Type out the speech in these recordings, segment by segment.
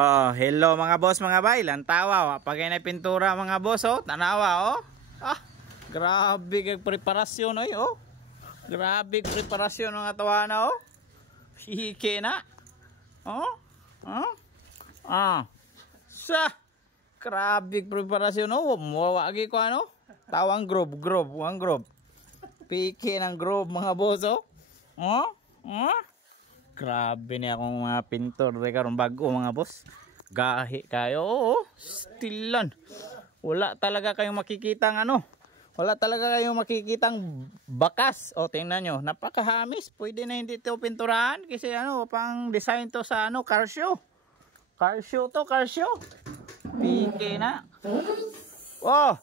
Oh, hello mga boss, mga bay. Lantawa, pag na pintura mga boss, oh, tanawa, oh. Ah, grabe kay preparasyon, oh. Grabe preparasyon ng atawana, oh. Hike na. Oh. Oh. Ah. Sa grabe preparasyon, oh. Mawagi ko ano? Tawang grob, ang grob. Piki ng grob mga boss, oh. Oh. Oh. Grabe niya akong mga pintor karon bago mga boss. Gahi kayo. Oo, stilan. Wala talaga kayong makikitang ano. Wala talaga kayong makikitang bakas. O tingnan nyo, napakahamis. Pwede na hindi ito pinturahan kasi ano, pang design to sa ano, car show. Car show to, car show. Piki na. Oh,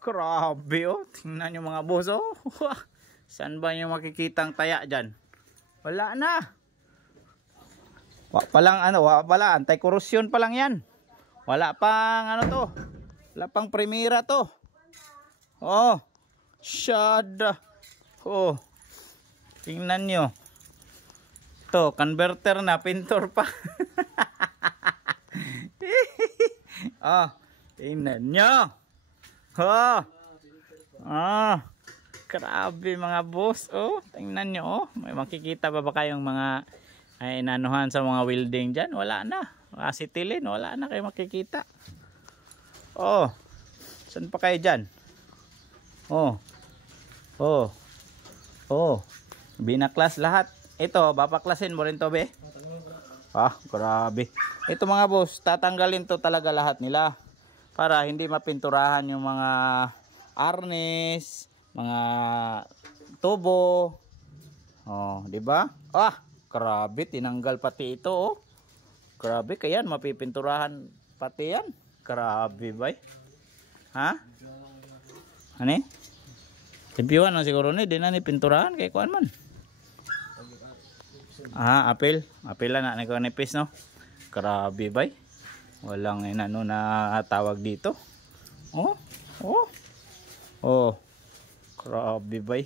grabe oh. Tingnan nyo mga boss oh. Saan ba yung makikitang taya dyan? Wala na. Palang ano, wala anti-corrosion pa lang 'yan. Wala pang ano to. Wala pang primera to. Oh. Shada. Oh. Tingnan niyo. To, converter na, pintor pa. Oh, tingnan niyo. Oh. Ah. Grabe mga boss. Oh, tingnan niyo oh. May makikita ba kayong mga ay inanuhan sa mga welding dyan? Wala na. Acetilin, wala na kayo makikita. Oh. Saan pa kayo dyan? Oh. Oh. Oh. Binaklas lahat. Ito, bapaklasin mo rin to be? Ah, grabe. Ito mga boss, tatanggalin to talaga lahat nila. Para hindi mapinturahan yung mga arnis, mga tubo. Oh, di ba? Ah, grabe, tinanggal pati ito oh. Grabe, kaya mapipinturahan pati yan. Grabe bay. Ha? Ano? Timpiwan na siguro ni, di na ni pinturahan kay kuan man. Ah, apil. Apil na nipis no. Grabe bay. Walang ano na tawag dito. Oh. Oh. Oh. Grabe bay.